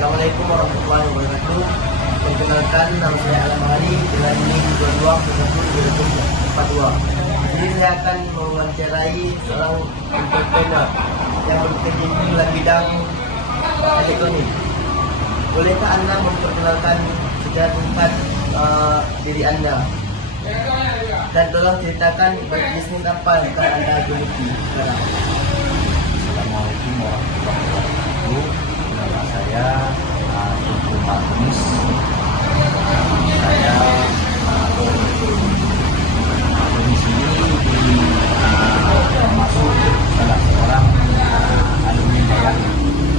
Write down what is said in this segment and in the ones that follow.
Assalamualaikum warahmatullahi wabarakatuh. Perkenalkan, nama saya Alam Ali dengan NIM 224142. Jadi saya akan mewawancarai seorang entrepreneur yang bekerja di bidang elektronik. Bolehkah Anda memperkenalkan secara singkat diri Anda? Dan tolong ceritakan bisnis apa yang Anda geluti sekarang. Assalamualaikum warahmatullahi wabarakatuh. Nama saya Tunku Magnus. Saya domisili di termasuk salah seorang alumni Dayak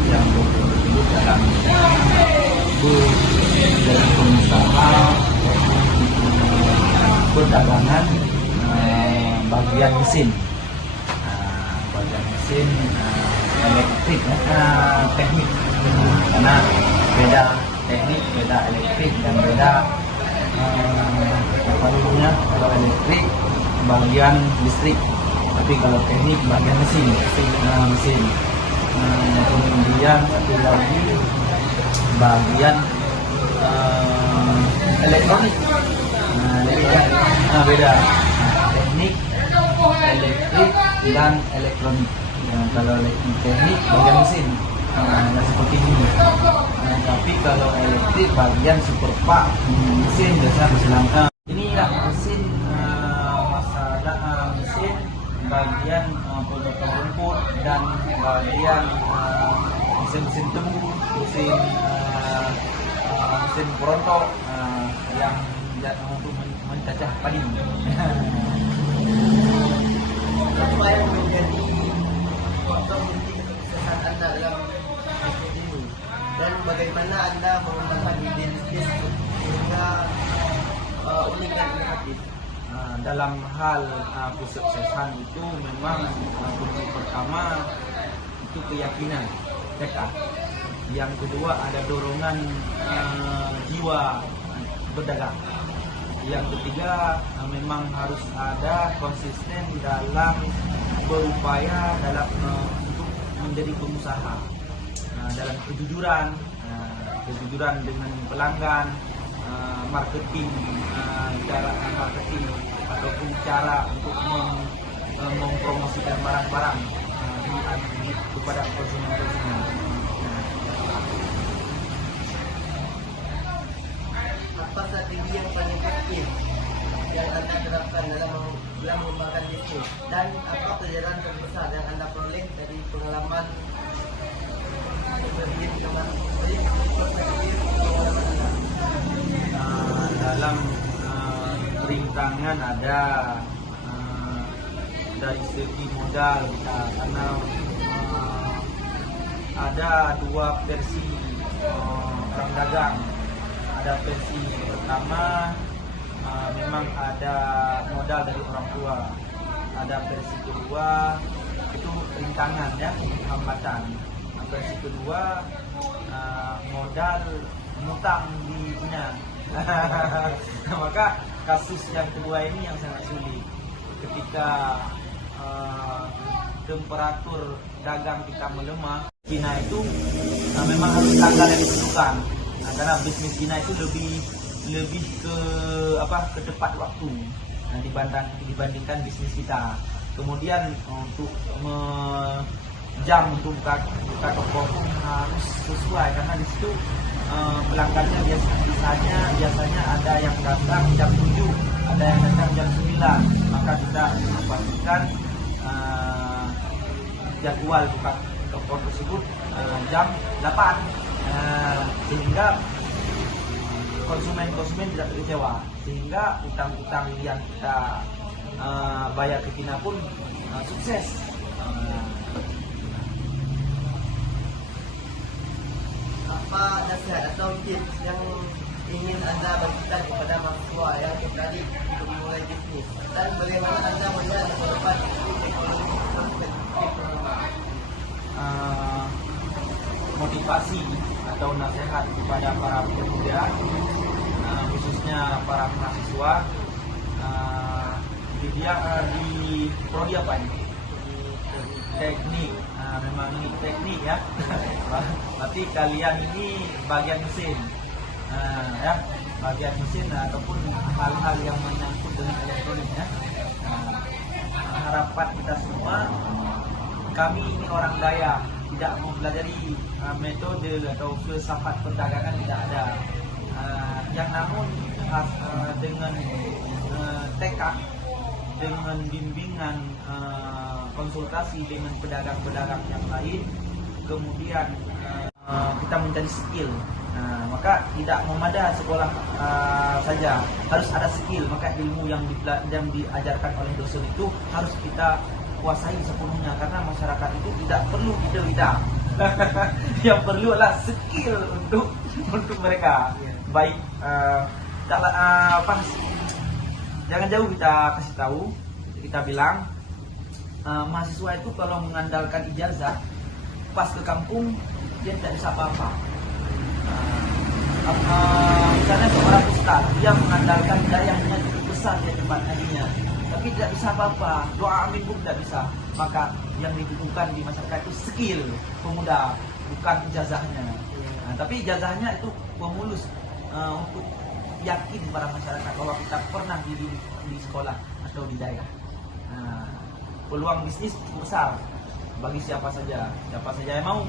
yang bergelut dalam bidang pengusaha perdagangan bagian mesin. Bagian mesin elektrik, teknik, karena beda teknik, beda elektrik, dan beda kalau elektrik bagian listrik, tapi kalau teknik bagian mesin. Kemudian satu lagi bagian elektronik, beda teknik, elektrik, dan elektronik. Kalau teknik bagian mesin, seperti ini. Tapi kalau elektrik bagian super pak mesin biasa berselangkah. Inilah mesin, masalah mesin bagian pemotongan rumput dan bagian mesin temu, mesin perontok yang untuk mencacah padi. Apa yang menjadi faktor kesuksesan Anda dalam bisnis ini, dan bagaimana Anda mengembangkan bisnis sehingga unik dan inovatif? Dalam hal kesuksesan itu memang kunci pertama itu keyakinan, tekad. Yang kedua ada dorongan jiwa berdagang. Yang ketiga memang harus ada konsisten dalam berupaya dalam untuk menjadi pengusaha, dalam kejujuran dengan pelanggan, marketing, cara marketing ataupun cara untuk mempromosikan barang-barang kepada konsumen. Apa strategi yang paling efektif yang Anda terapkan dalam mengembangkan bisnis, dan apa pelajaran terbesar yang Anda peroleh dari pengalaman dalam rintangan ada dari segi modal, karena ada dua versi orang dagang. Ada versi pertama memang ada modal dari orang tua. Ada versi kedua itu rintangan, ya, hambatan. Versi kedua modal ngutang di Cina. Maka kasus yang kedua ini yang sangat sulit. Ketika temperatur dagang kita melemah, Cina itu memang harus tanggal yang ditentukan. Karena bisnis Cina itu lebih ke tepat waktu dibandingkan bisnis kita. Kemudian untuk jam untuk buka toko pun harus sesuai, karena di situ pelanggannya biasanya ada yang datang jam 7, ada yang datang jam 9. Maka kita pastikan jadwal buka toko tersebut jam 8. Sehingga konsumen tidak kecewa, sehingga utang-utang yang kita bayar ke Cina pun sukses. Apa nasihat atau tips yang ingin Anda bagikan kepada mahasiswa yang tertarik untuk memulai bisnis, dan bagaimana Anda melihat ke depan ekonomi motivasi atau nasihat kepada para pemuda, khususnya para mahasiswa, di prodi apa ini? Teknik. memang ini teknik ya. Berarti kalian ini bagian mesin, ya, bagian mesin ataupun hal-hal yang menyangkut dengan elektronik ya. Harapan kita semua, kami ini orang Dayak, tidak mempelajari metode atau filsafat perdagangan, tidak ada. Yang namun dengan tekad, dengan bimbingan konsultasi dengan pedagang-pedagang yang lain, kemudian kita mencari skill. Maka tidak memada sekolah saja, harus ada skill. Maka ilmu yang diajarkan oleh dosen itu harus kita kuasai sepenuhnya, karena masyarakat itu tidak perlu ide-ide. Yang perlu adalah skill untuk mereka. Baik, jangan jauh kita kasih tahu, kita bilang mahasiswa itu kalau mengandalkan ijazah pas ke kampung dia tidak bisa apa-apa. Misalnya seorang ustaz, dia mengandalkan dayahnya cukup besar di tempat hadinya, tapi tidak bisa apa-apa, doa amin pun tidak bisa. Maka yang dibutuhkan di masyarakat itu skill pemuda, bukan ijazahnya. Tapi ijazahnya itu pemulus untuk yakin para masyarakat bahwa kita pernah di sekolah atau di daerah. Peluang bisnis cukup besar bagi siapa saja yang mau.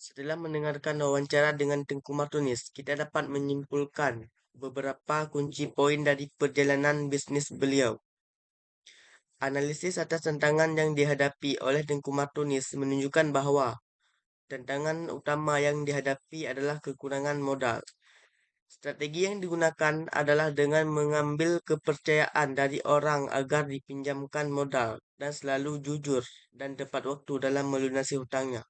Setelah mendengarkan wawancara dengan Tengku Martunis, kita dapat menyimpulkan beberapa kunci poin dari perjalanan bisnis beliau. Analisis atas tantangan yang dihadapi oleh Tengku Martunis menunjukkan bahwa tantangan utama yang dihadapi adalah kekurangan modal. Strategi yang digunakan adalah dengan mengambil kepercayaan dari orang agar dipinjamkan modal dan selalu jujur dan tepat waktu dalam melunasi hutangnya.